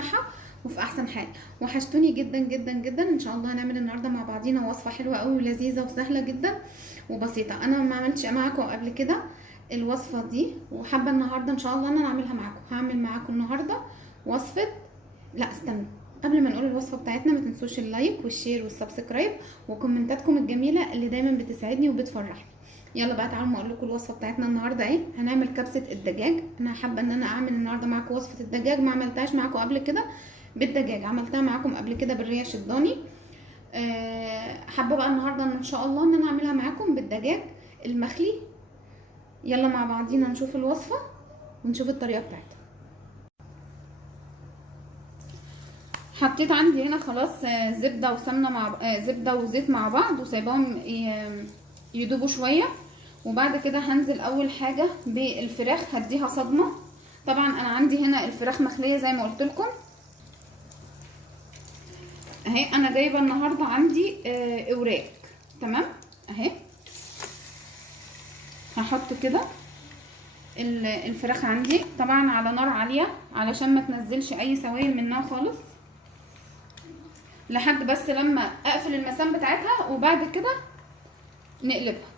صحه وفي احسن حال. وحشتوني جدا جدا جدا. ان شاء الله هنعمل النهارده مع بعضينا وصفه حلوه قوي ولذيذه وسهله جدا وبسيطه. انا ما عملتش معاكم قبل كده الوصفه دي، وحابه النهارده ان شاء الله ان انا اعملها معاكم. هعمل معاكم النهارده وصفه، لا استنوا، قبل ما نقول الوصفه بتاعتنا ما تنسوش اللايك والشير والسبسكرايب وكومنتاتكم الجميله اللي دايما بتسعدني وبتفرحني. يلا بقى تعالوا اقول لكم الوصفه بتاعتنا النهارده ايه. هنعمل كبسه الدجاج. انا حابه ان انا اعمل النهارده معاكم وصفه الدجاج، ما عملتهاش معاكم قبل كده بالدجاج، عملتها معاكم قبل كده بالريش الضاني. حابه بقى النهارده ان شاء الله ان انا اعملها معاكم بالدجاج المخلي. يلا مع بعضينا نشوف الوصفه ونشوف الطريقه بتاعتها. حطيت عندي هنا خلاص زبده وسمنه مع زبده وزيت مع بعض وسايباهم يدوبوا شويه. وبعد كده هنزل اول حاجه بالفراخ، هديها صدمه. طبعا انا عندي هنا الفراخ مخليه زي ما قلت لكم اهي. انا جايبه النهارده عندي اوراق، تمام اهي. هحط كده الفراخ عندي طبعا على نار عاليه علشان ما تنزلش اي سوائل منها خالص، لحد بس لما اقفل المسام بتاعتها وبعد كده نقلبها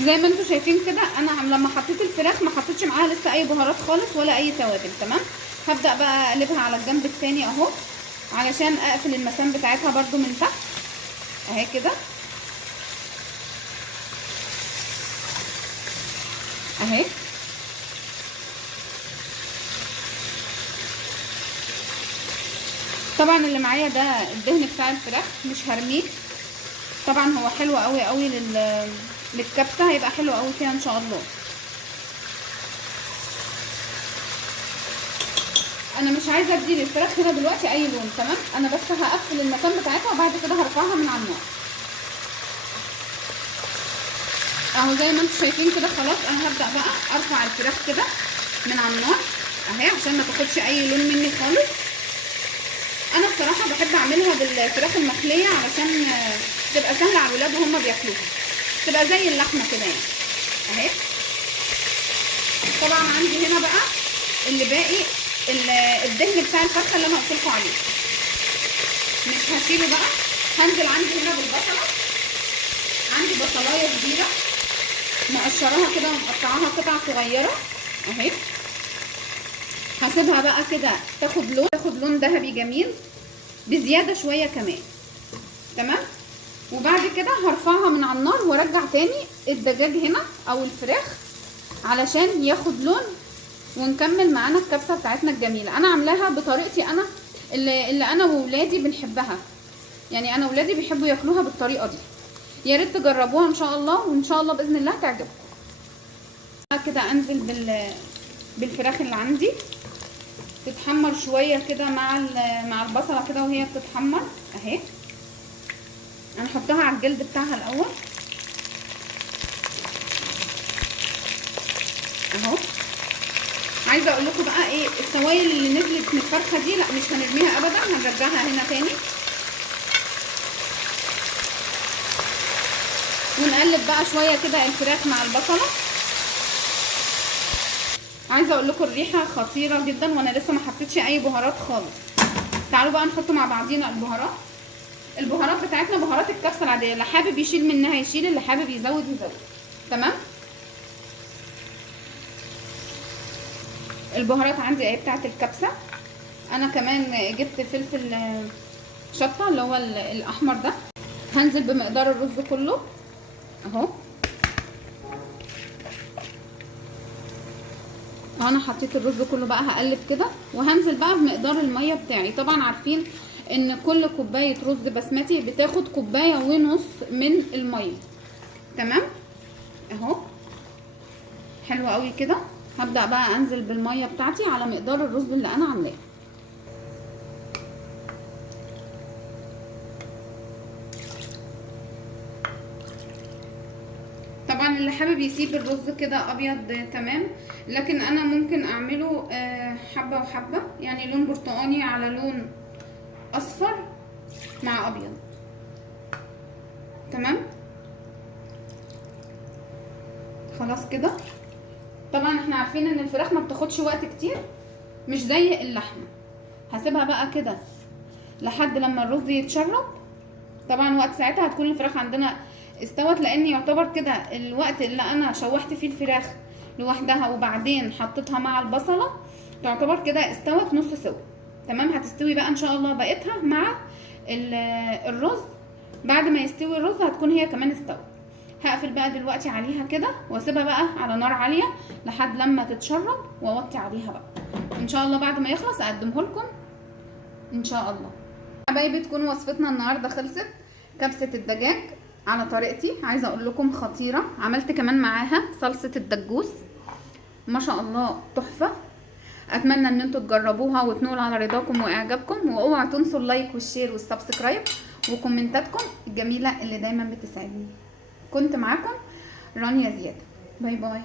زي ما انتم شايفين كده. انا لما حطيت الفراخ ما حطيتش معاها لسه اي بهارات خالص ولا اي توابل، تمام. هبدا بقى اقلبها على الجنب التاني اهو علشان اقفل المسام بتاعتها برده من تحت اهي كده اهي. طبعا اللي معايا ده الدهن بتاع الفراخ مش هرميه، طبعا هو حلو قوي قوي للكبسه، هيبقى حلو قوي فيها ان شاء الله. انا مش عايزه ادي للفراخ هنا دلوقتي اي لون، تمام. انا بس هقفل المسام بتاعتها وبعد كده هرفعها من على النار اهو زي ما انتم شايفين كده. خلاص انا هبدا بقى ارفع الفراخ كده من على النار اهي عشان ما تاخدش اي لون مني خالص. انا بصراحه بحب اعملها بالفراخ المخليه علشان تبقى سهله على الولاد وهم بياكلوها، تبقى زي اللحمه كده يعني اهي. طبعا عندي هنا بقى اللي باقي الدهن بتاع الفرخه اللي انا قلت لكم عليه مش هشيله بقى. هنزل عندي هنا بالبصله، عندي بصلايه كبيره مقشراها كده ومقطعاها قطع صغيره اهي. هسيبها بقى كده تاخد لون ذهبي جميل بزياده شويه كمان، تمام. وبعد كده هرفعها من على النار وارجع تاني الدجاج هنا او الفراخ علشان ياخد لون ونكمل معانا الكبسه بتاعتنا الجميله. انا عاملاها بطريقتي انا اللي انا وولادي بنحبها، يعني انا وولادي بيحبوا ياكلوها بالطريقه دي. يا ريت تجربوها ان شاء الله، وان شاء الله باذن الله تعجبكم. كده انزل بالفراخ اللي عندي تتحمر شويه كده مع البصله كده وهي بتتحمر اهي. هنحطها على الجلد بتاعها الاول اهو. عايزه اقول لكم بقى ايه، السوائل اللي نزلت من الفرخه دي لا مش هنرميها ابدا، هنرجعها هنا تاني ونقلب بقى شويه كده الفراخ مع البصله. عايزه اقول لكم الريحه خطيره جدا وانا لسه ما حطيتش اي بهارات خالص. تعالوا بقى نحط مع بعضينا البهارات بتاعتنا بهارات الكبسه العاديه، اللي حابب يشيل منها يشيل، اللي حابب يزود يزود، تمام. البهارات عندي اهي بتاعت الكبسه. انا كمان جبت فلفل شطه اللي هو الاحمر ده. هنزل بمقدار الرز كله اهو. انا حطيت الرز كله بقى هقلب كده، وهنزل بقى بمقدار الميه بتاعي. طبعا عارفين ان كل كوبايه رز بسمتي بتاخد كوبايه ونص من الميه، تمام اهو. حلو قوي كده. هبدا بقى انزل بالميه بتاعتي على مقدار الرز اللي انا عاملاه. طبعا اللي حابب يسيب الرز كده ابيض تمام، لكن انا ممكن اعمله حبه وحبه، يعني لون برتقاني على لون اصفر مع ابيض، تمام. خلاص كده. طبعا احنا عارفين ان الفراخ ما بتاخدش وقت كتير، مش زي اللحمه، هسيبها بقى كده لحد لما الرز يتشرب. طبعا وقت ساعتها هتكون الفراخ عندنا استوت، لان يعتبر كده الوقت اللي انا شوحت فيه الفراخ لوحدها وبعدين حطيتها مع البصله تعتبر كده استوت نص سوا. تمام. هتستوي بقى ان شاء الله بقيتها مع الرز. بعد ما يستوي الرز هتكون هي كمان استوت. هقفل بقى دلوقتي عليها كده واسيبها بقى على نار عاليه لحد لما تتشرب واوطي عليها بقى. ان شاء الله بعد ما يخلص اقدمه لكم ان شاء الله. حبايبي تكون وصفتنا النهارده خلصت. كبسه الدجاج على طريقتي، عايزه اقول لكم خطيره. عملت كمان معاها صلصه الدجوس ما شاء الله تحفه. اتمنى ان انتوا تجربوها وتنولوا على رضاكم واعجابكم، واوعوا تنسوا اللايك والشير والسبسكرايب وكومنتاتكم الجميله اللي دايما بتساعدني. كنت معاكم رانيا زياد. باي باي.